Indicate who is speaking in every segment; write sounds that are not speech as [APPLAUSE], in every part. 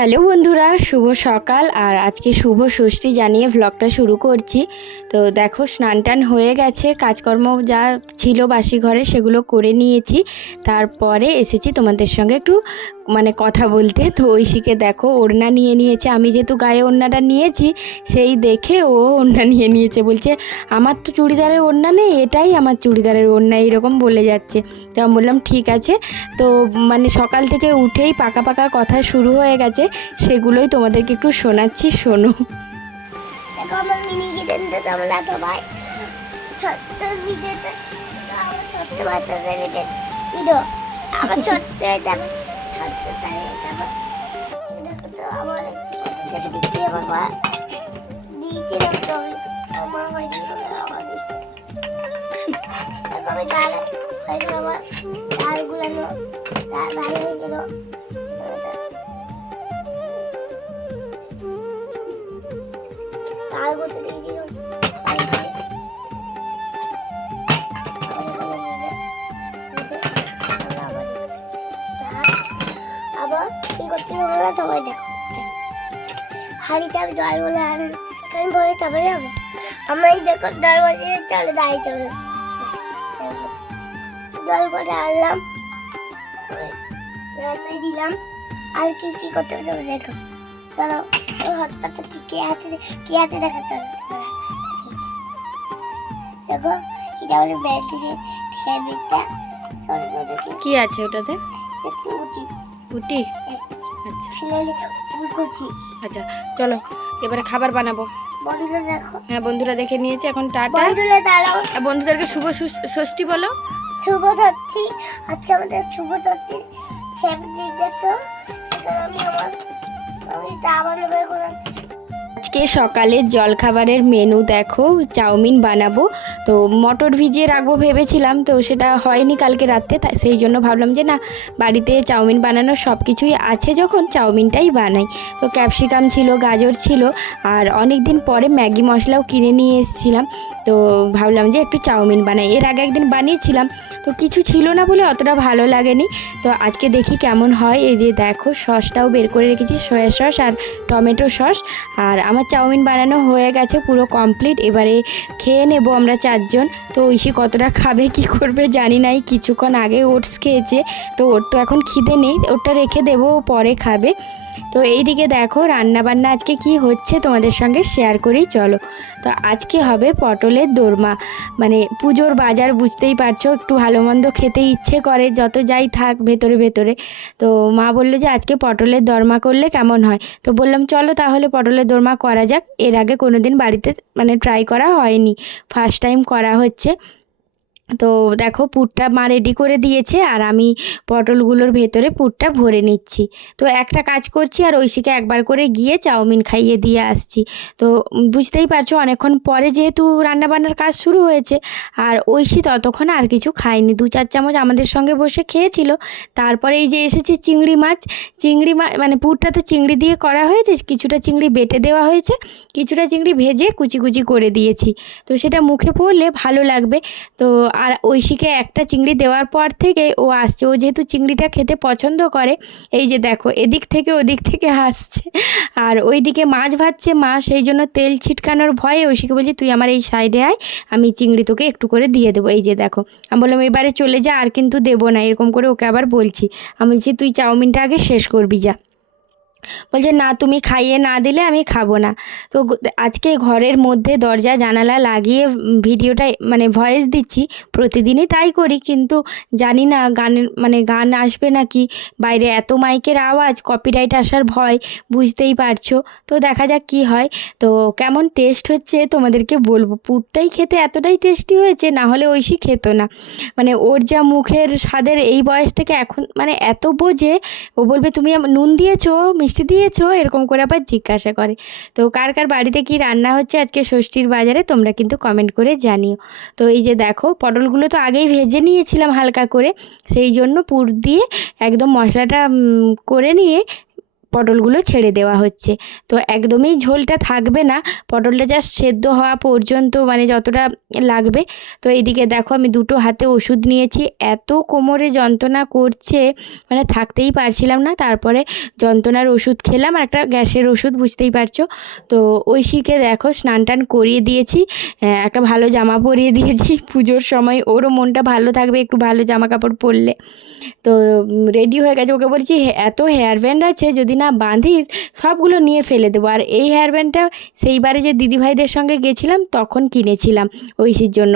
Speaker 1: Hello বন্ধুরা, শুভ সকাল আর আজকে শুভ ষষ্ঠী জানিয়ে ভ্লগটা শুরু করছি। তো দেখো, স্নান টান হয়ে গেছে, কাজকর্ম যা ছিল বাসি ঘরে সেগুলো করে নিয়েছি। তারপরে এসেছি তোমাদের সঙ্গে একটু মানে কথা বলতে। তো ঐশীকে দেখো, ওড়না নিয়ে নিয়েছে। আমি যেহেতু গায়ে ওড়নাটা নিয়েছি, সেই দেখে ও ওড়না নিয়ে নিয়েছে। বলছে, আমার তো চুড়িদারের ওড়না নেই, এটাই আমার চুড়িদারের ওড়না এরকম বলে যাচ্ছে। তো আমি বললাম, ঠিক আছে। তো মানে সকাল থেকে উঠেই পাকা পাকা কথা শুরু হয়ে গেছে। সেগুলোই তোমাদেরকে একটু শোনাচ্ছি শোনো।
Speaker 2: আমার ছোট্ট আমার ছোট্ট আমি ভালো হয়ে গেল। ডাল করতে দিয়েছিলাম আবার কি করতে হবে সবাই দেখো বলে আন কারণ বলে তবে এই দেখো, জল চলে দাঁড়িয়ে চলে জল বলে আনলাম। রান্নায় দিলাম আর কি কি করতে হবে দেখো। চলো হটপটটা কি কে আছে কে আছে দেখা চলো দেখো এটা হলো ব্যাগ থেকে ঠেবিটা কি
Speaker 1: আছে ওটাতে?
Speaker 2: উঠি
Speaker 1: উটি। আচ্ছা।
Speaker 2: ফিনালে করছি।
Speaker 1: আচ্ছা চলো এবারে খাবার বানাবো।
Speaker 2: দেখো।
Speaker 1: হ্যাঁ বন্ধুরা দেখে নিয়েছে এখন টাটা।
Speaker 2: বন্ধুরা
Speaker 1: বন্ধুদেরকে শুভ ষষ্ঠী বলো।
Speaker 2: শুভ ষষ্ঠী। আজকে আমাদের শুভ ষষ্ঠী সেভেন্টিটা আমি আমার বানাবো এখন
Speaker 1: আজকে সকালের জলখাবারের মেনু দেখো, চাউমিন বানাবো। তো মটর ভিজিয়ে রাখব ভেবেছিলাম, তো সেটা হয়নি কালকে রাত্রে, তাই সেই জন্য ভাবলাম যে না, বাড়িতে চাউমিন বানানোর সব কিছুই আছে যখন, চাউমিনটাই বানাই। তো ক্যাপসিকাম ছিল, গাজর ছিল, আর অনেক দিন পরে ম্যাগি মশলাও কিনে নিয়ে এসেছিলাম। তো ভাবলাম যে একটু চাউমিন বানাই। এর আগে একদিন বানিয়েছিলাম, তো কিছু ছিল না বলে অতটা ভালো লাগেনি। তো আজকে দেখি কেমন হয়, এই যে দেখো, সসটাও বের করে রেখেছি, সয়া সস আর টমেটো সস। আর আমার চাউমিন বানানো হয়ে গেছে পুরো কমপ্লিট এবারে খেয়ে নেব আমরা চারজন। তো ঐশী কতটা খাবে, কি করবে জানি নাই কিছুক্ষণ আগে ওটস খেয়েছে। তো ওর তো এখন খিদে নেই, ওটা রেখে দেবো পরে খাবে। তো এইদিকে দেখো রান্না বান্না আজকে কি হচ্ছে তোমাদের সঙ্গে শেয়ার করেই চলো। তো আজকে হবে পটলের দোরমা। মানে পুজোর বাজার বুঝতেই পারছ, একটু ভালো মন্দ খেতে ইচ্ছে করে, যত যাই থাক ভেতরে ভেতরে। তো মা বলল যে আজকে পটলের দরমা করলে কেমন হয়? তো বললাম, চলো তাহলে পটলের দোরমা করা যাক। এর আগে কোনো দিন বাড়িতে মানে ট্রাই করা হয়নি। ফার্স্ট টাইম করা হচ্ছে। তো দেখো পুরটা মা রেডি করে দিয়েছে আর আমি পটলগুলোর ভেতরে পুরটা ভরে নিচ্ছি। তো একটা কাজ করছি আর ঐশীকে একবার করে গিয়ে চাউমিন খাইয়ে দিয়ে আসছি। তো বুঝতেই পারছ অনেকক্ষণ পরে যেহেতু রান্নাবান্নার কাজ শুরু হয়েছে আর ঐশী ততক্ষণ আর কিছু খায়নি। দু চার চামচ আমাদের সঙ্গে বসে খেয়েছিল। তারপরে এই যে এসেছে চিংড়ি মাছ চিংড়ি মাছ মানে পুরটা তো চিংড়ি দিয়ে করা হয়েছে, কিছুটা চিংড়ি বেটে দেওয়া হয়েছে, কিছুটা চিংড়ি ভেজে কুচি কুচি করে দিয়েছি। তো সেটা মুখে পড়লে ভালো লাগবে। তো আর ঐশীকে একটা চিংড়ি দেওয়ার পর থেকে ও আসছে। ও যেহেতু চিংড়িটা খেতে পছন্দ করে, এই যে দেখো, এদিক থেকে ওদিক থেকে আসছে। আর ওইদিকে মাছ ভাজছে মা, সেই জন্য তেল ছিটকানোর ভয়ে ঐশীকে বলছি, তুই আমার এই সাইডে আয়, আমি চিংড়ি তোকে একটু করে দিয়ে দেবো। এই যে দেখো, আমি বললাম, এবারে চলে যা, আর কিন্তু দেবো না। এরকম করে ওকে আবার বলছি। আমি বলছি, তুই চাউমিনটা আগে শেষ করবি, যা। বলছে, না, তুমি খাইয়ে না দিলে আমি খাব না। তো আজকে ঘরের মধ্যে দরজা, জানালা লাগিয়ে ভিডিওটা মানে ভয়েস দিচ্ছি, প্রতিদিনই তাই করি, কিন্তু জানি না গানের মানে গান আসবে নাকি, বাইরে এত মাইকের আওয়াজ কপিরাইট আসার ভয়, বুঝতেই পারছ? তো দেখা যাক কি হয়। তো কেমন টেস্ট হচ্ছে তোমাদেরকে বলব, পুরটাই খেতে এতটাই টেস্টি হয়েছে, না হলে ঐশী খেত না। মানে ওর যা মুখের স্বাদের এই বয়স থেকে এখন মানে এত বোঝে, ও বলবে, তুমি নুন দিয়েছ মিষ্টি দিয়েছ? এরকম করে আবার জিজ্ঞাসা করে। তো কার কার বাড়িতে কি রান্না হচ্ছে আজকে ষষ্ঠীর বাজারে তোমরা কিন্তু কমেন্ট করে জানিও। তো এই যে দেখো, পটলগুলো তো আগেই ভেজে নিয়েছিলাম হালকা করে। সেই জন্য পুর দিয়ে একদম মশলাটা করে নিয়ে পটলগুলো ছেড়ে দেওয়া হচ্ছে। তো একদমই ঝোলটা থাকবে না পটলটা জাস্ট সেদ্ধ হওয়া পর্যন্ত মানে যতটা লাগবে। তো এইদিকে দেখো আমি দুটো হাতে ওষুধ নিয়েছি এত কোমরে যন্ত্রণা করছে মানে থাকতেই পারছিলাম না। তারপরে যন্ত্রণার ওষুধ খেলাম আর একটা গ্যাসের ওষুধ বুঝতেই পারছ? তো ঐশীকে দেখো স্নান টান করিয়ে দিয়েছি হ্যাঁ, একটা ভালো জামা পরিয়ে দিয়েছি। [LAUGHS] পুজোর সময় ওরও মনটা ভালো থাকবে একটু ভালো জামা কাপড় পরলে। তো রেডি হয়ে গেছে ওকে বলছি এত হেয়ার ব্যান্ড আছে যদি না বাঁধিস সবগুলো নিয়ে ফেলে দেবো। আর এই হেয়ার ব্যান্ডটা সেইবারে যে দিদিভাইদের সঙ্গে গেছিলাম, তখন কিনেছিলাম ঐশীর জন্য।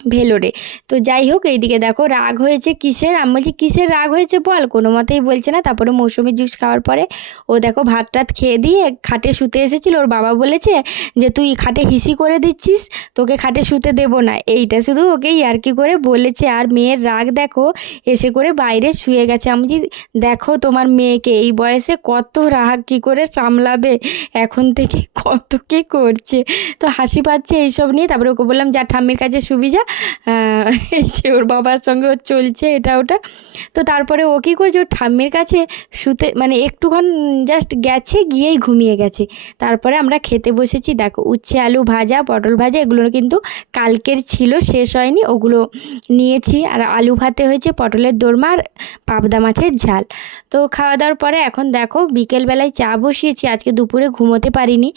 Speaker 1: ভেলোরে। তো যাই হোক এইদিকে দেখো রাগ হয়েছে কিসের? আমি বলছি কিসের রাগ হয়েছে বল? কোনো মতেই বলছে না। তারপরে মৌসুমি জুস খাওয়ার পরে ও দেখো ভাত টাত খেয়ে দিয়ে খাটে শুতে এসেছিল। ওর বাবা বলেছে যে তুই খাটে হিসি করে দিচ্ছিস তোকে খাটে শুতে দেবো না। এইটা শুধু ওকে ইয়ার্কি করে বলেছে। আর মেয়ের রাগ দেখো এসে করে বাইরে শুয়ে গেছে। আমি বলছি দেখো তোমার মেয়েকে এই বয়সে কত রাগ কী করে সামলাবে? এখন থেকে কত কী করছে? তো হাসি পাচ্ছে এইসব নিয়ে। তারপরে ওকে বললাম যা ঠাম্মির কাছে আহ, এই যে ওর বাবার সঙ্গে ওর চলছে এটা ওটা। তো তারপরে ও কী করছে? ওর ঠাম্মির কাছে শুতে মানে একটুক্ষণ জাস্ট গেছে, গিয়েই ঘুমিয়ে গেছে। তারপরে আমরা খেতে বসেছি। দেখো, উচ্ছে, আলু ভাজা, পটল ভাজা, এগুলো কিন্তু কালকের ছিল, শেষ হয়নি। ওগুলো নিয়েছি। আর আলু ভাতে হয়েছে পটলের দোরমা আর পাবদা মাছের ঝাল। তো খাওয়া দাওয়ার পরে এখন দেখো, বিকেলবেলায় চা বসিয়েছি। আজকে দুপুরে ঘুমোতে পারিনি।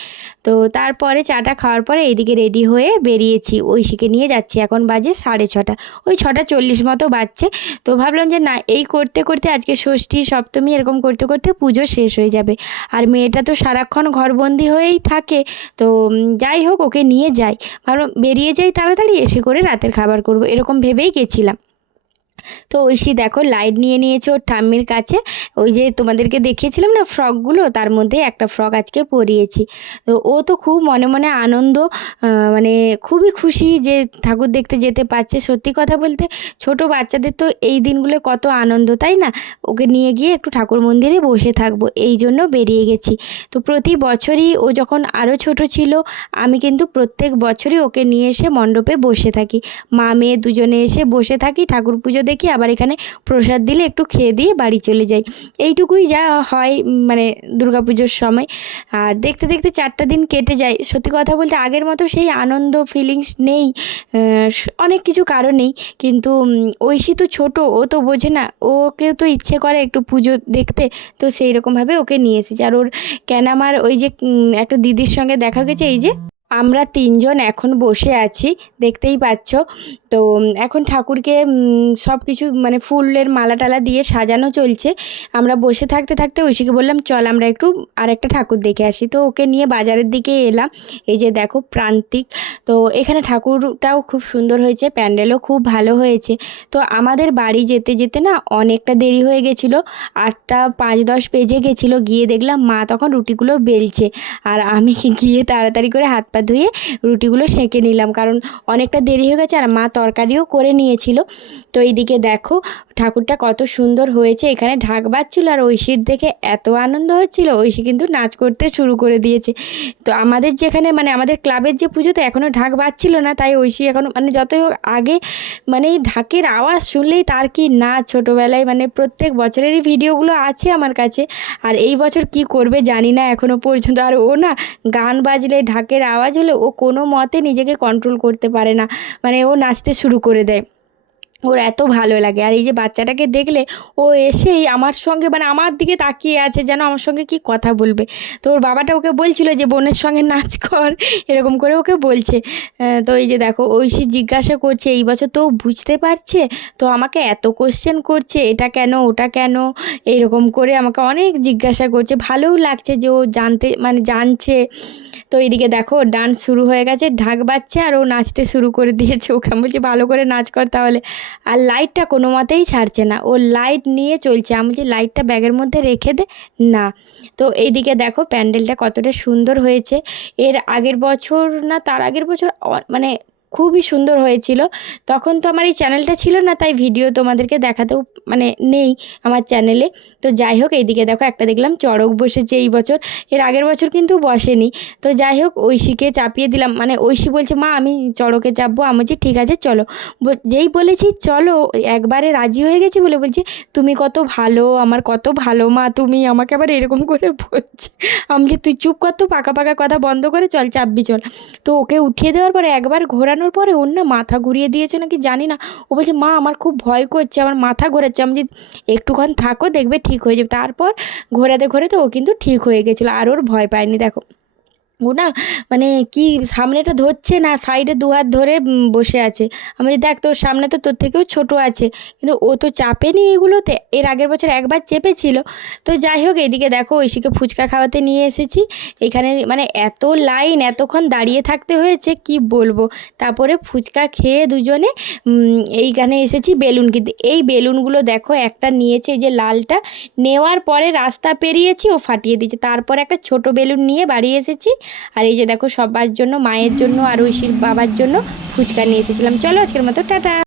Speaker 1: তো তারপরে চাটা খাওয়ার পরে এইদিকে রেডি হয়ে বেরিয়েছি। ঐশীকে নিয়ে যাচ্ছি এখন। বাজে সাড়ে ছটা। ওই ছটা চল্লিশ মতো বাজছে। তো ভাবলাম যে না, এই করতে করতে আজকে ষষ্ঠী, সপ্তমী এরকম করতে করতে পুজো শেষ হয়ে যাবে। আর মেয়েটা তো সারাক্ষণ ঘরবন্দি হয়েই থাকে। তো যাই হোক, ওকে নিয়ে যাই। ভাবলাম বেরিয়ে যাই তাড়াতাড়ি, এসে করে রাতের খাবার করব। এরকম ভেবেই গেছিলাম। তো ঐশী দেখো লাইট নিয়ে নিয়েছে ওর ঠাম্মির কাছে। ওই যে তোমাদেরকে দেখিয়েছিলাম না ফ্রকগুলো? তার মধ্যে একটা ফ্রক আজকে পরিয়েছি। তো ও তো খুব মনে মনে আনন্দ মানে খুবই খুশি যে ঠাকুর দেখতে যেতে পারছে। সত্যি কথা বলতে ছোট বাচ্চাদের তো এই দিনগুলো কত আনন্দ, তাই না? ওকে নিয়ে গিয়ে একটু ঠাকুর মন্দিরে বসে থাকব, এই জন্য বেরিয়ে গেছি। তো প্রতি বছরই ও যখন আরও ছোট ছিল, আমি কিন্তু প্রত্যেক বছরই ওকে নিয়ে এসে মণ্ডপে বসে থাকি। মা মেয়ে দুজনে এসে বসে থাকি, ঠাকুর পুজো দেখি আবার এখানে প্রসাদ দিলে একটু খেয়ে দিয়ে বাড়ি চলে যাই। এইটুকুই যা হয় মানে দুর্গাপুজোর সময়। আর দেখতে দেখতে চারটা দিন কেটে যায়। সত্যি কথা বলতে আগের মতো সেই আনন্দ ফিলিংস নেই। অনেক কিছু কারণেই কিন্তু ঐশী তো ছোট, ও তো বোঝে না। ওকে তো ইচ্ছে করে একটু পুজো দেখতে। তো সেই রকমভাবে ওকে নিয়ে এসেছি। আর ওর কেন আমার ওই যে একটা দিদির সঙ্গে দেখা গেছে এই যে আমরা তিনজন এখন বসে আছি, দেখতেই পাচ্ছ। তো এখন ঠাকুরকে সব কিছু মানে ফুলের মালা টালা দিয়ে সাজানো চলছে। আমরা বসে থাকতে থাকতে ঐশীকে বললাম, চল আমরা একটু আরেকটা ঠাকুর দেখে আসি। তো ওকে নিয়ে বাজারের দিকে এলাম। এই যে দেখো, প্রান্তিক। তো এখানে ঠাকুরটাও খুব সুন্দর হয়েছে, প্যান্ডেলও খুব ভালো হয়েছে। তো আমাদের বাড়ি যেতে যেতে না অনেকটা দেরি হয়ে গেছিল। আটটা পাঁচ দশ বেজে গেছিল। গিয়ে দেখলাম মা তখন রুটিগুলো বেলছে। আর আমি গিয়ে তাড়াতাড়ি করে হাত পা ধুয়ে রুটিগুলো সেঁকে নিলাম। কারণ অনেকটা দেরি হয়ে গেছে আর মা তরকারিও করে নিয়েছিল। তো এইদিকে দেখো, ঠাকুরটা কত সুন্দর হয়েছে। এখানে ঢাক বাজছিল আর ঐশীর দেখে এত আনন্দ হচ্ছিল। ঐশী কিন্তু নাচ করতে শুরু করে দিয়েছে। তো আমাদের যেখানে মানে আমাদের ক্লাবের যে পুজোতে এখনও ঢাক বাজছিল না, তাই ঐশী এখন মানে যতই হোক আগে মানে ঢাকের আওয়াজ শুনলেই তার কি না, ছোটোবেলায় মানে প্রত্যেক বছরেরই ভিডিওগুলো আছে আমার কাছে। আর এই বছর কি করবে জানি না এখনও পর্যন্ত। আর ও না গান বাজলে ঢাকের আওয়াজ হলে ও কোনো মতে নিজেকে কন্ট্রোল করতে পারে না। মানে ও নাচতে শুরু করে দেয়। ওর এত ভালো লাগে। আর এই যে বাচ্চাটাকে দেখলে ও এসেই আমার সঙ্গে মানে আমার দিকে তাকিয়ে আছে যেন আমার সঙ্গে কি কথা বলবে। তো ওর বাবাটা ওকে বলছিল যে, বোনের সঙ্গে নাচ কর। এরকম করে ওকে বলছে। তো এই যে দেখো, ঐশী জিজ্ঞাসা করছে, এই বছর তো বুঝতে পারছে? তো আমাকে এত কোশ্চেন করছে, এটা কেন, ওটা কেন? এইরকম করে আমাকে অনেক জিজ্ঞাসা করছে। ভালোও লাগছে যে ও জানতে মানে জানছে। তো এদিকে দেখো, ডান্স শুরু হয়ে গেছে, ঢাক বাজছে আর ও নাচতে শুরু করে দিয়েছে। ওকে আমি বলছি, ভালো করে নাচ কর তাহলে। আর লাইটটা কোনো মতেই ছাড়ছে না। ও লাইট নিয়ে চলছে। আমি বলছি, লাইটটা ব্যাগের মধ্যে রেখে দে। না। তো এইদিকে দেখো, প্যান্ডেলটা কতটা সুন্দর হয়েছে। এর আগের বছর না, তার আগের বছর মানে খুবই সুন্দর হয়েছিল। তখন তো আমার এই চ্যানেলটা ছিল না, তাই ভিডিও তোমাদেরকে দেখাতেও মানে নেই আমার চ্যানেলে। তো যাই হোক, এইদিকে দেখো, একটা দেখলাম চড়ক বসেছে এই বছর। এর আগের বছর কিন্তু বসেনি। তো যাই হোক, ঐশীকে চাপিয়ে দিলাম। মানে ঐশী বলছে, মা, আমি চড়কে চাপবো। আমি বলছি, ঠিক আছে, চলো। যেই বলেছি, চলো, একবারে রাজি হয়ে গেছি বলে বলছি, তুমি কত ভালো, আমার কত ভালো, মা, তুমি আমাকে আবার এরকম করে বলছে। আমি তুই চুপ কর তো, পাকা পাকা কথা বন্ধ করে চল, চাপবি চল। তো ওকে উঠিয়ে দেওয়ার পরে একবার ঘোরানোর পরে ওর না মাথা ঘুরিয়ে দিয়েছে নাকি জানি না। ও বলছে, মা, আমার খুব ভয় করছে, আমার মাথা ঘোরাচ্ছে। আমি যে একটুক্ষণ থাকো, দেখবে ঠিক হয়ে যাবে। তারপর ঘোরাতে ঘোরাতে ও কিন্তু ঠিক হয়ে গেছিল, আর ওর ভয় পায়নি, দেখো। ও না মানে কি সামনেটা ধরছে না সাইডে দু হাত ধরে বসে আছে। আমি দেখ, তোর সামনে তো তোর থেকেও ছোট আছে, কিন্তু ও তো চাপেনি এগুলোতে। এর আগের বছর একবার চেপেছিল। তো যাই হোক, এদিকে দেখো, ঐশীকে ফুচকা খাওয়াতে নিয়ে এসেছি। এখানে মানে এত লাইন এতক্ষণ দাঁড়িয়ে থাকতে হয়েছে, কি বলব? তারপরে ফুচকা খেয়ে দুজনে এইখানে এসেছি বেলুন কিনতে। এই বেলুনগুলো দেখো, একটা নিয়েছে এই যে লালটা, নেওয়ার পরে রাস্তা পেরিয়েছি, ও ফাটিয়ে দিয়েছে। তারপর একটা ছোট বেলুন নিয়ে বাড়ি এসেছি। আর এই যে দেখো সবার জন্য, মায়ের জন্য আর ঐশীর বাবার জন্য ফুচকা নিয়ে এসেছিলাম। চলো আজকের মতো, টাটা।